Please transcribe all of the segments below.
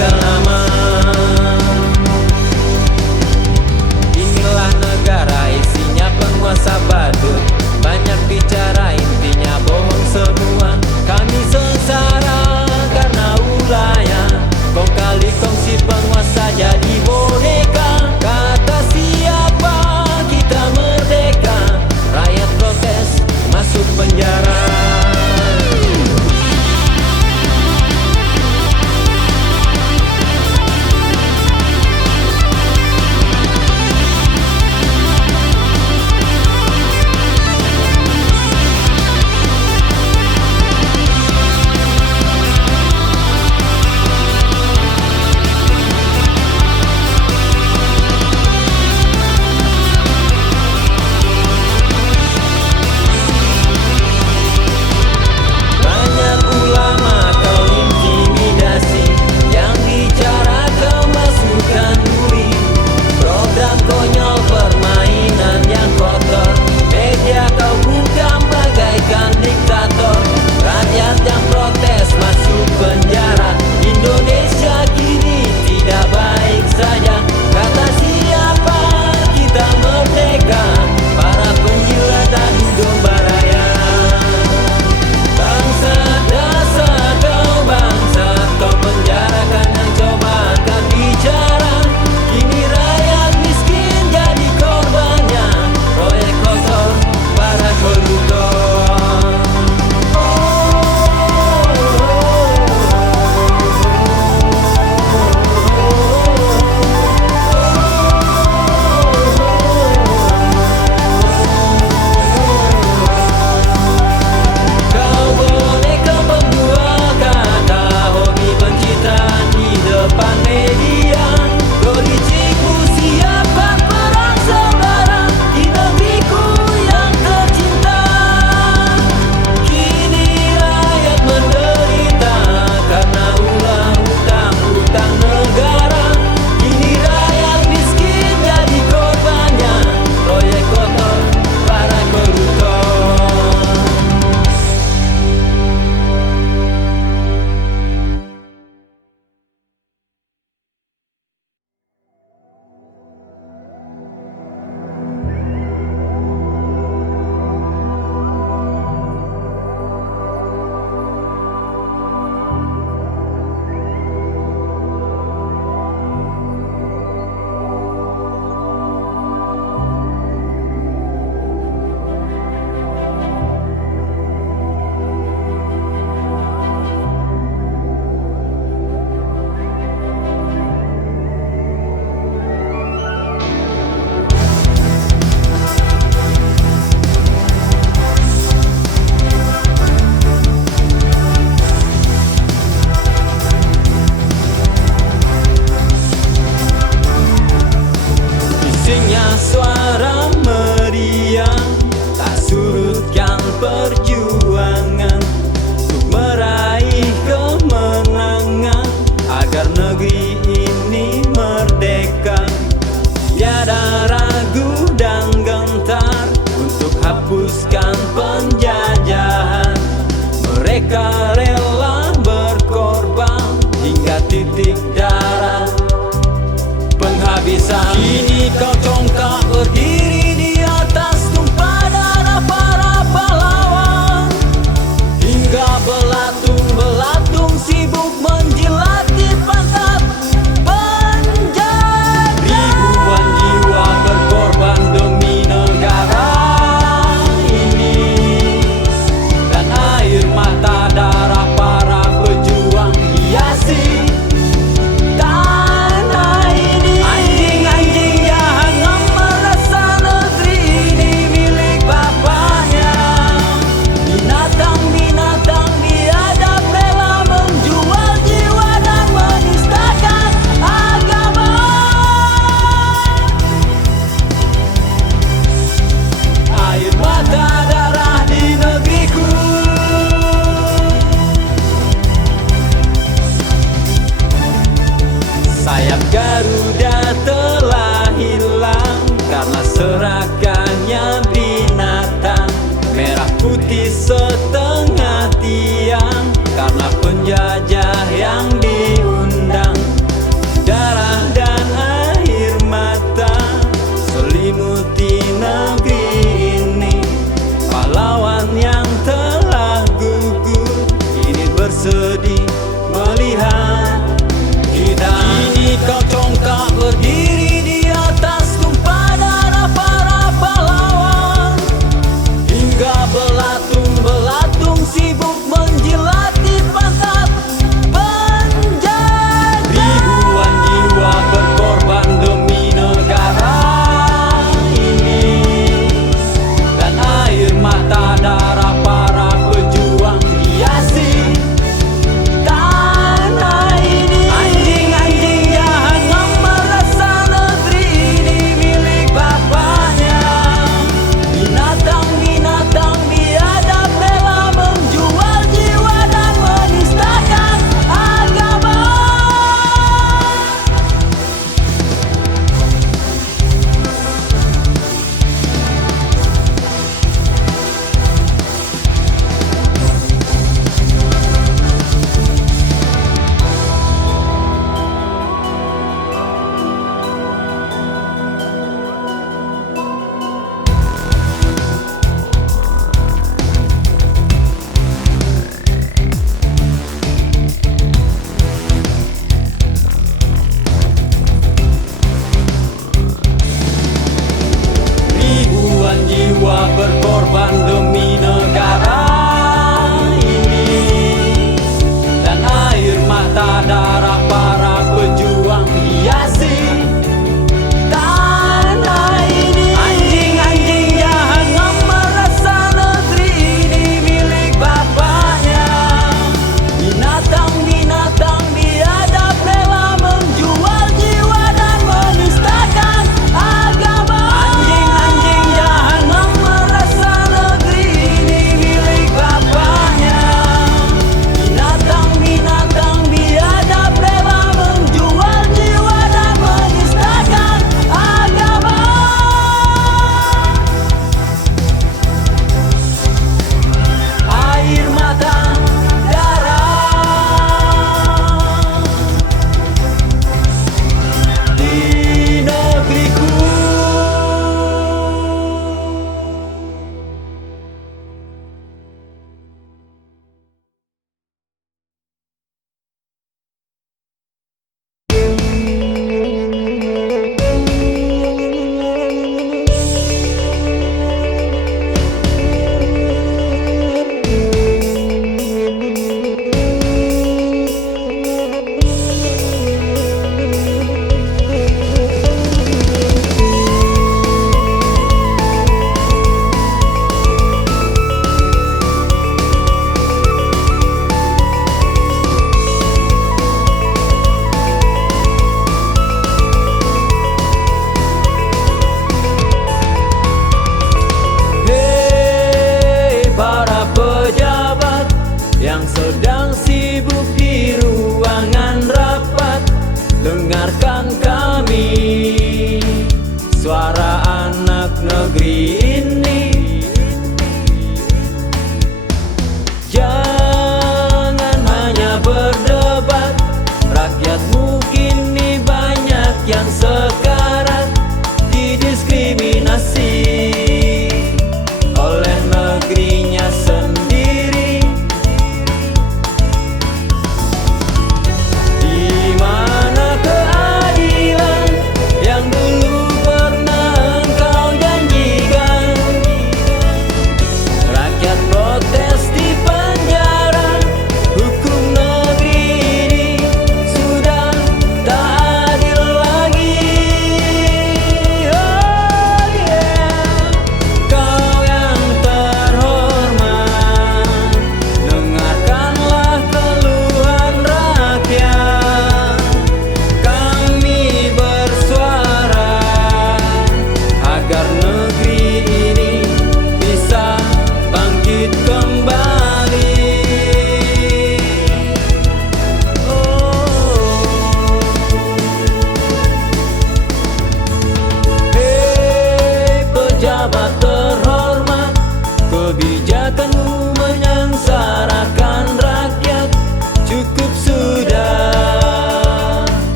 tinggal nama. Inilah negara isinya penguasa badut, banyak bicara intinya bohong semua. Kami sengsara karena ulahnya, kong kali kongsi penguasa jadi boneka. Kata siapa kita merdeka, rakyat protes masuk penjara. Suara meriah tak surutkan perjuangan untuk meraih kemenangan agar negeri ini merdeka. Tiada ragu dan gentar untuk hapuskan penjajahan. Mereka rela berkorban hingga titik darah penghabisan. Kini kau congkak berdiri di atas tumpah darah para pahlawan, hingga belatung-belatung sibuk menjilati pantat penjara. Ribuan jiwa berkorban demi negara ini, dan air mata darah para pejuang hiasi tanah ini. Anjing-anjing jahanam meresahkan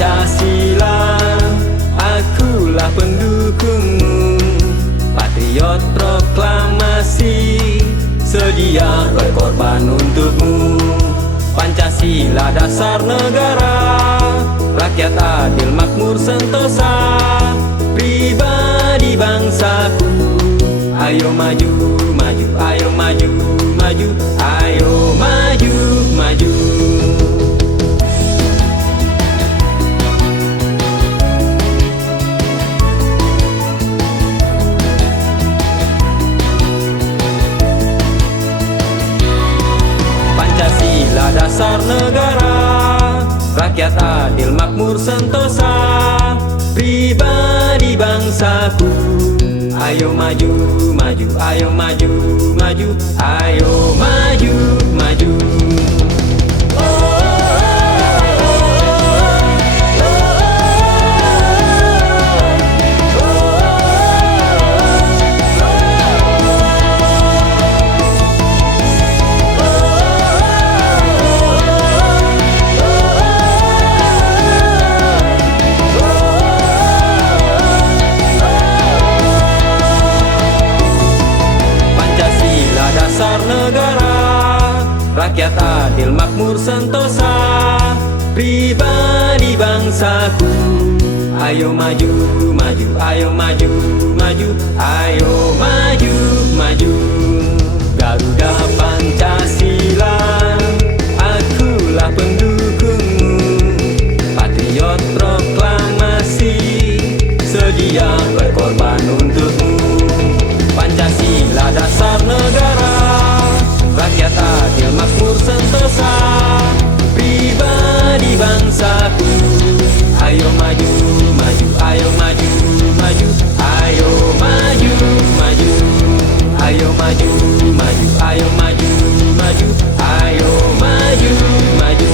Pancasila, akulah pendukungmu. Patriot proklamasi, sedia berkorban untukmu. Pancasila dasar negara, rakyat adil makmur sentosa, pribadi bangsaku. Ayo maju, maju, ayo maju, maju, ayo maju, maju. Pancasila dasar negara, rakyat adil makmur sentosa, pribadi bangsaku. Ayo maju, maju, ayo maju, maju, ayo maju, maju. Dasar negara, rakyat adil makmur sentosa, pribadi bangsaku. Ayo maju, maju, ayo maju, maju, ayo maju, maju. Garuda Pancasila, akulah pendukungmu. Patriot proklamasi, sedia berkorban untukmu. Pancasila dasar negara, rakyat adil makmur sentosa, pribadi bangsaku. Ayo maju, maju, ayo maju, maju, ayo maju, maju. Ayo maju, maju, ayo maju, maju, ayo maju, maju.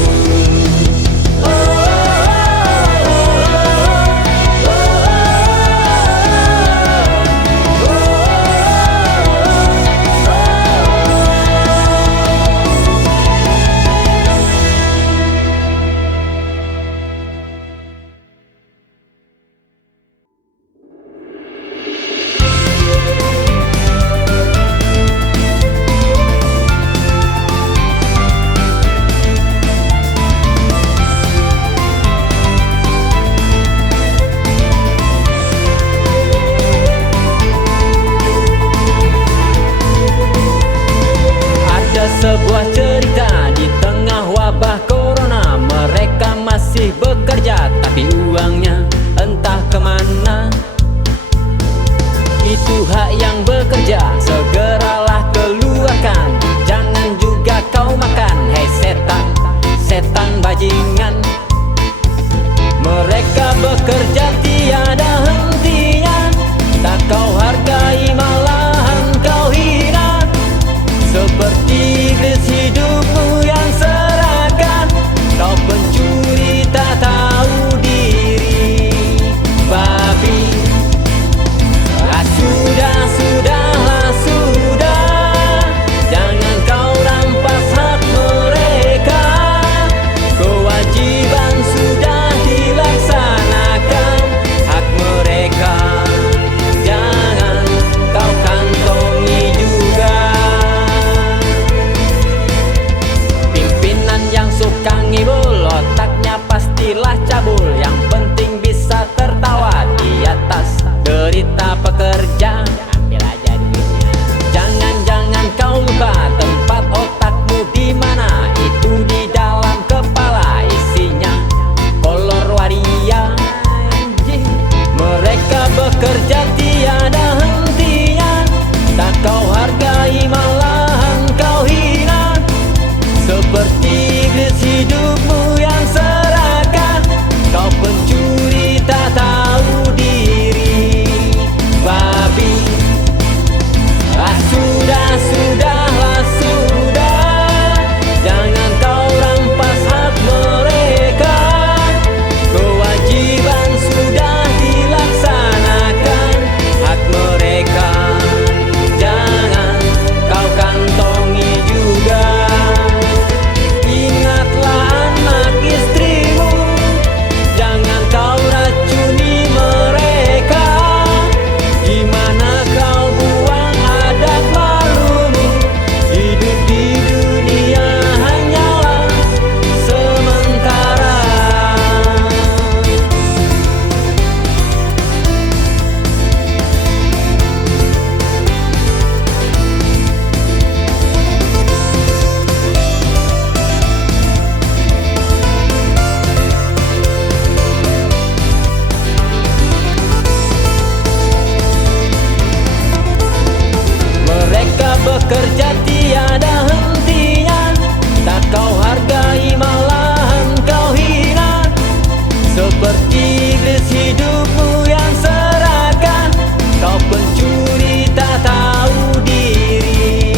Seperti iblis hidupmu yang serakah, kau pencuri tak tahu diri.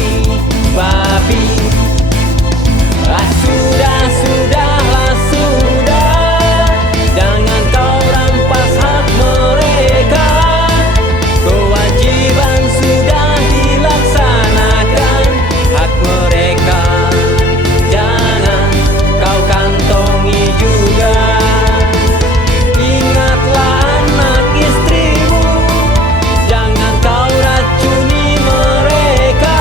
Babi, sudahlah sudah, jangan kau rampas hak mereka. Kewajiban sudah dilaksanakan, hak mereka jangan kau kantongi juga. Ingatlah anak istrimu, jangan kau racuni mereka.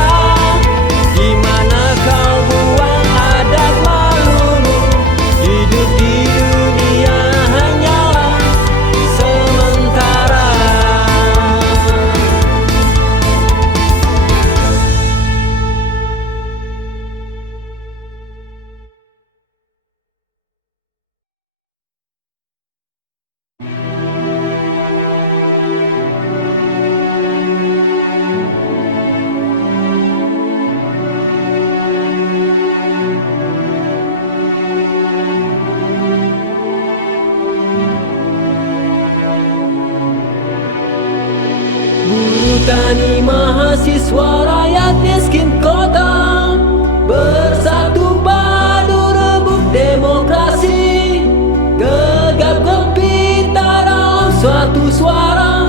Di mana kau buang adat malumu, hidup di dunia hanyalah sementara. Buruh tani mahasiswa rakyat miskin kota bersatu padu rebut demokrasi. Gegap gempita dalam suatu suara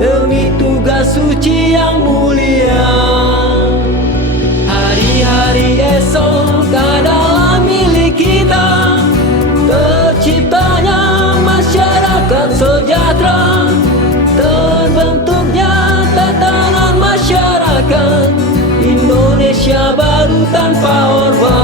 demi tugas suci yang mulia. Hari-hari esok adalah milik kita, terciptanya masyarakat sejahtera, terbentuknya tatanan masyarakat Indonesia baru tanpa orba.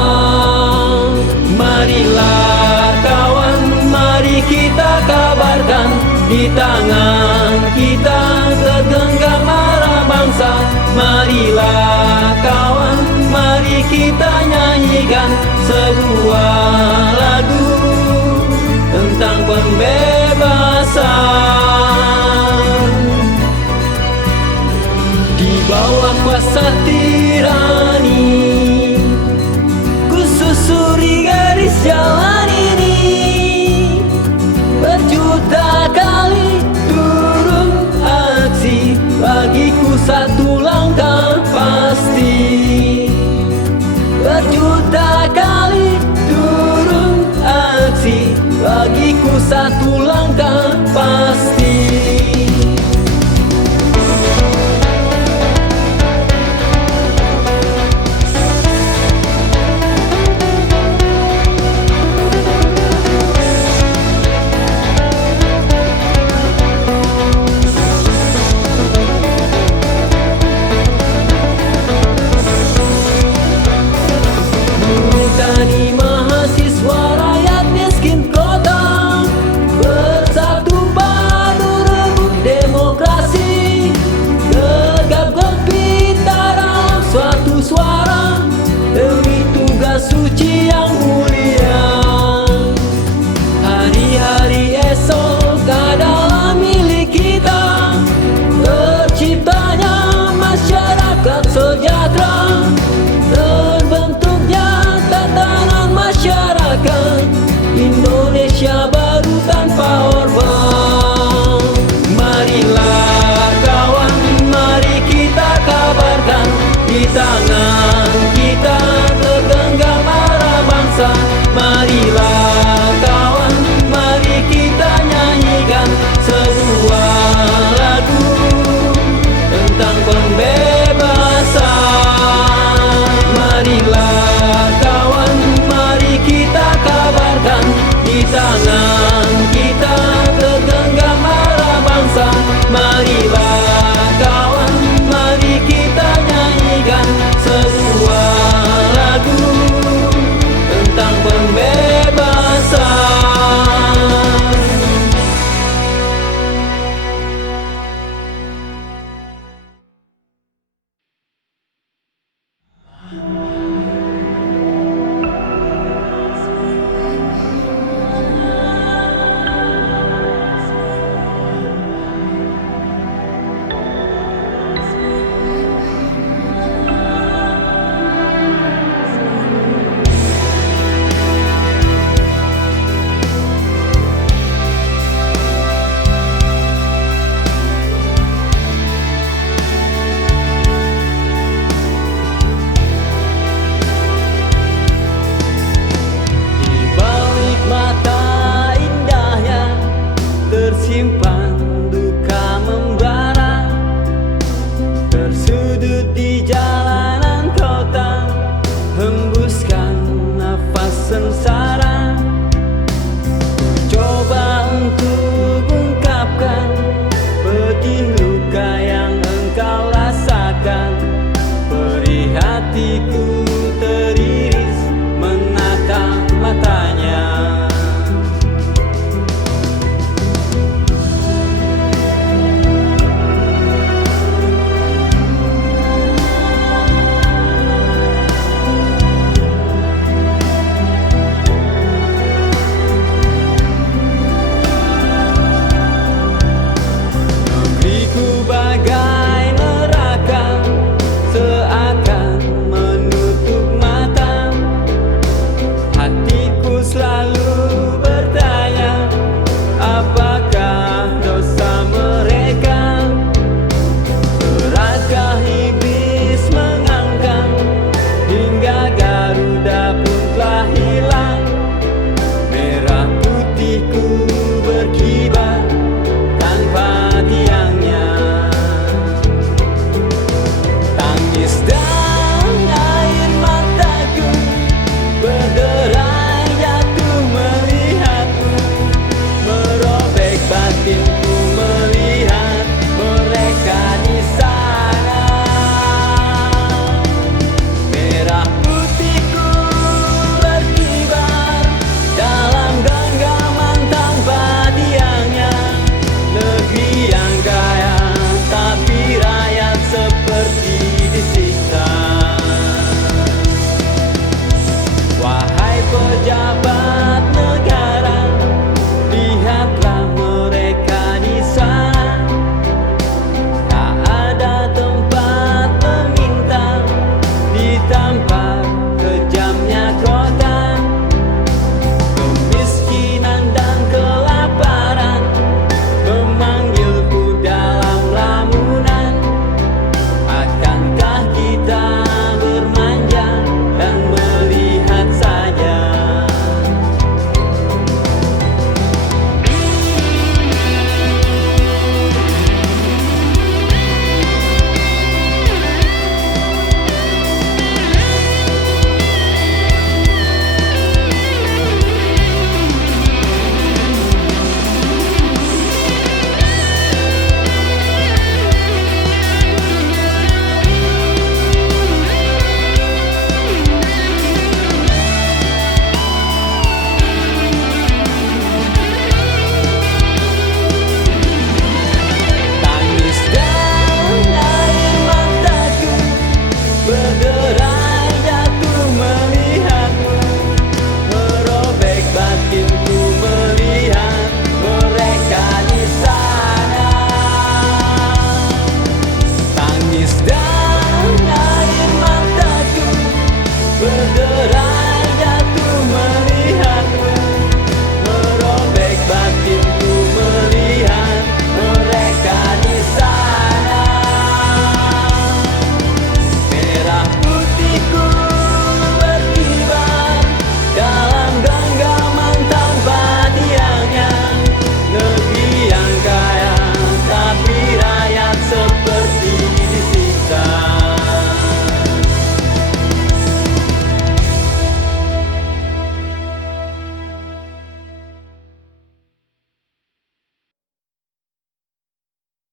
Marilah kawan, mari kita kabarkan, di tangan kita tergenggam arah bangsa. Marilah kawan, mari kita nyanyikan sebuah lagu tentang pembebasan. Di bawah kuasa tirani, ku susuri garis jalan ini. Berjuta kali turun aksi, bagiku satu langkah pasti. Berjuta kali turun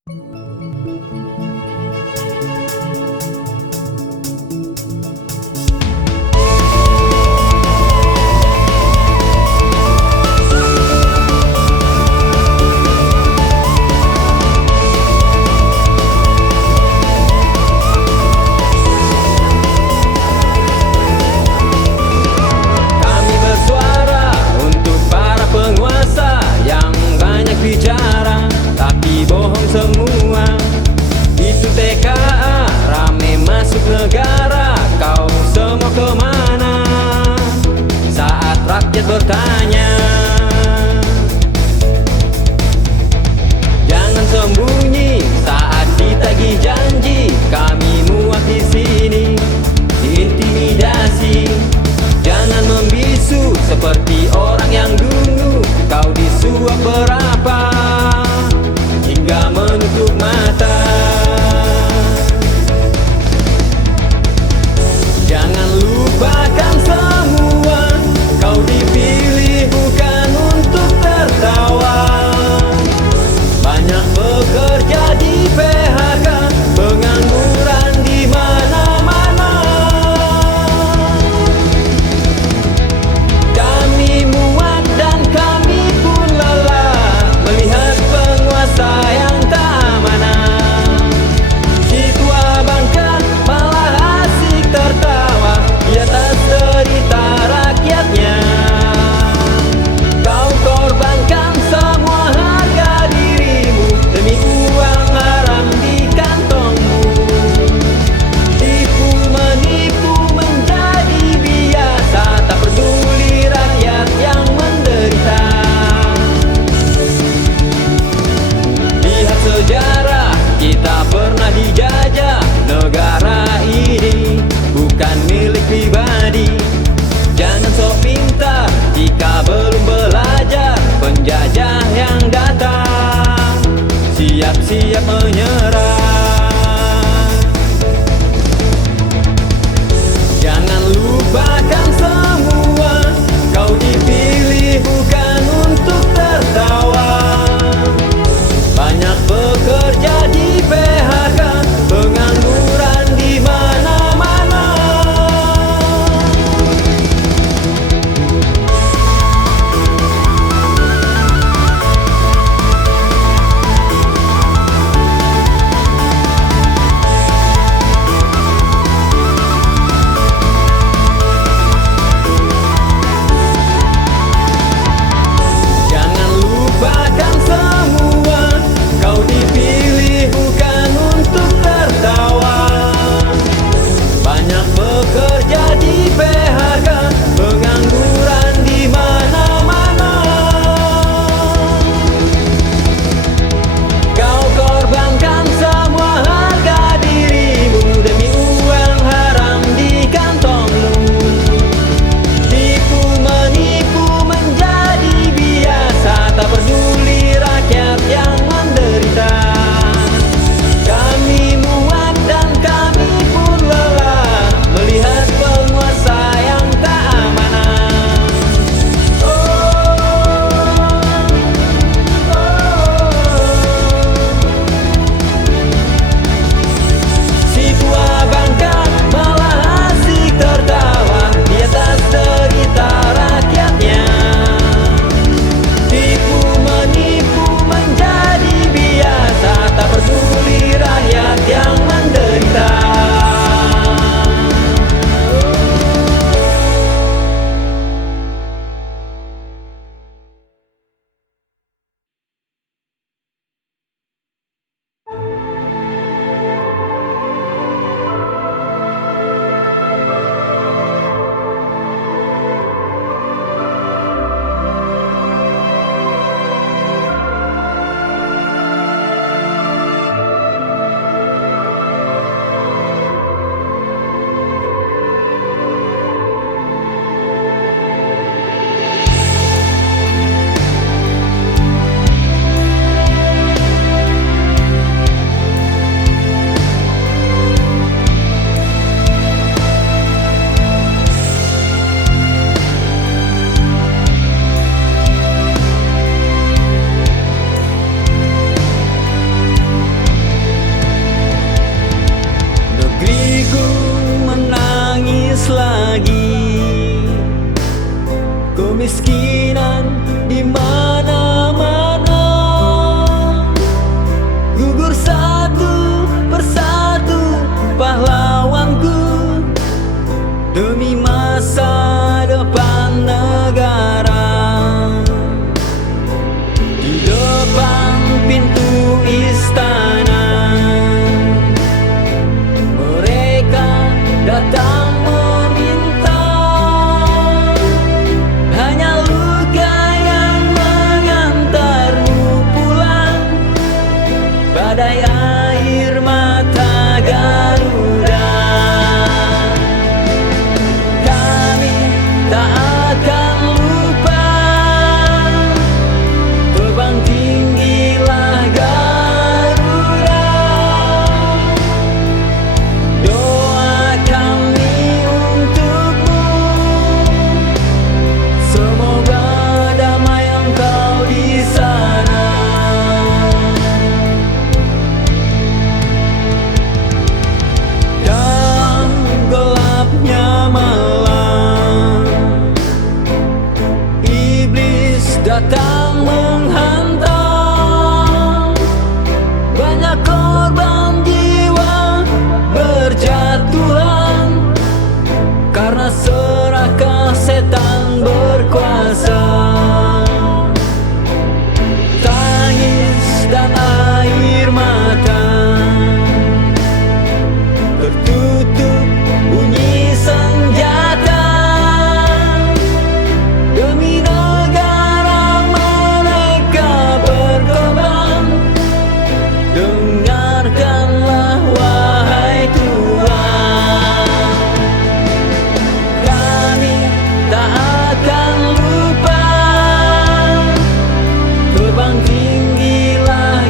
Kami bersuara untuk para penguasa yang banyak bicara tapi bohong semua. badai air mata Garuda. Kami tak akan lupa, terbang tinggilah Garuda. Doa kami untukmu, semoga damai engkau di sana. Dalam gelapnya malam, iblis datang menghantam. Banyak korban jiwa berjatuhan karena serakah setan berkuasa. Tangis dan air mata, tertutup bunyi senjata. Demi negara mereka berkorban, dengarkanlah wahai Tuhan. Kami tak akan lupa, terbang tinggilah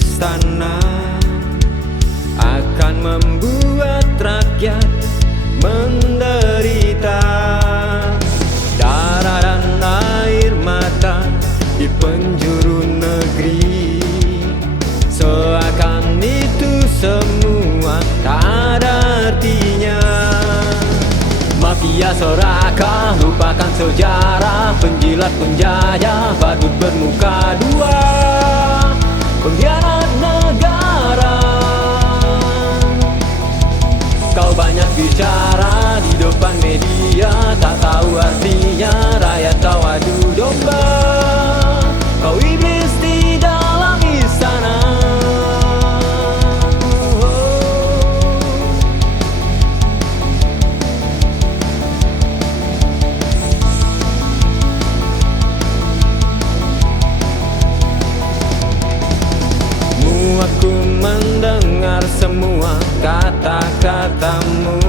istana akan membuat rakyat menderita. Darah dan air mata di penjuru negeri, seakan itu semua tak ada artinya. Mafia serakah lupakan sejarah, penjilat penjajah badut bermuka dua, pengkhianat negara. Kau banyak bicara di depan media, tak tahu artinya rakyat kau adu domba. Kau iblis di dalam istana. Aku mendengar semua kata-katamu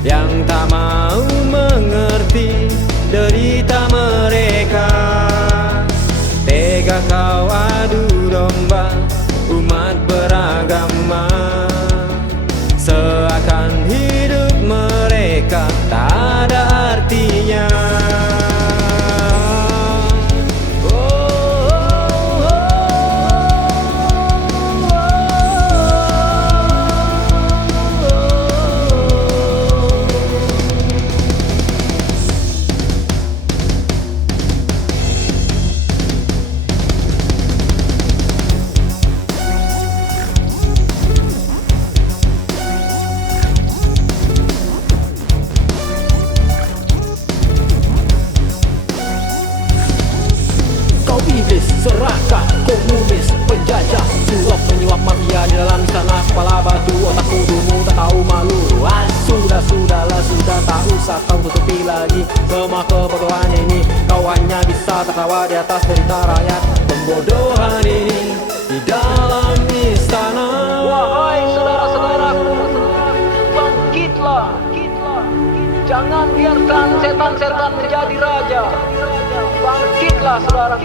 yang tak mau mengerti derita mereka. Tega kau adu domba umat beragama, seakan hidup mereka tak ada artinya. Iblis, serakah, komunis, penjajah, suap menyuap mafia di dalam istana. Kepala batu, otak kudumu tak tahu malu. Sudahlah, sudah tak usah kau tutupi lagi semua kebodohan ini. Kau hanya bisa tertawa di atas derita rakyat. Pembodohan ini di dalam istana. Wahai saudara-saudaraku, bangkitlah. Jangan biarkan setan-setan menjadi raja. Bangkitlah saudara.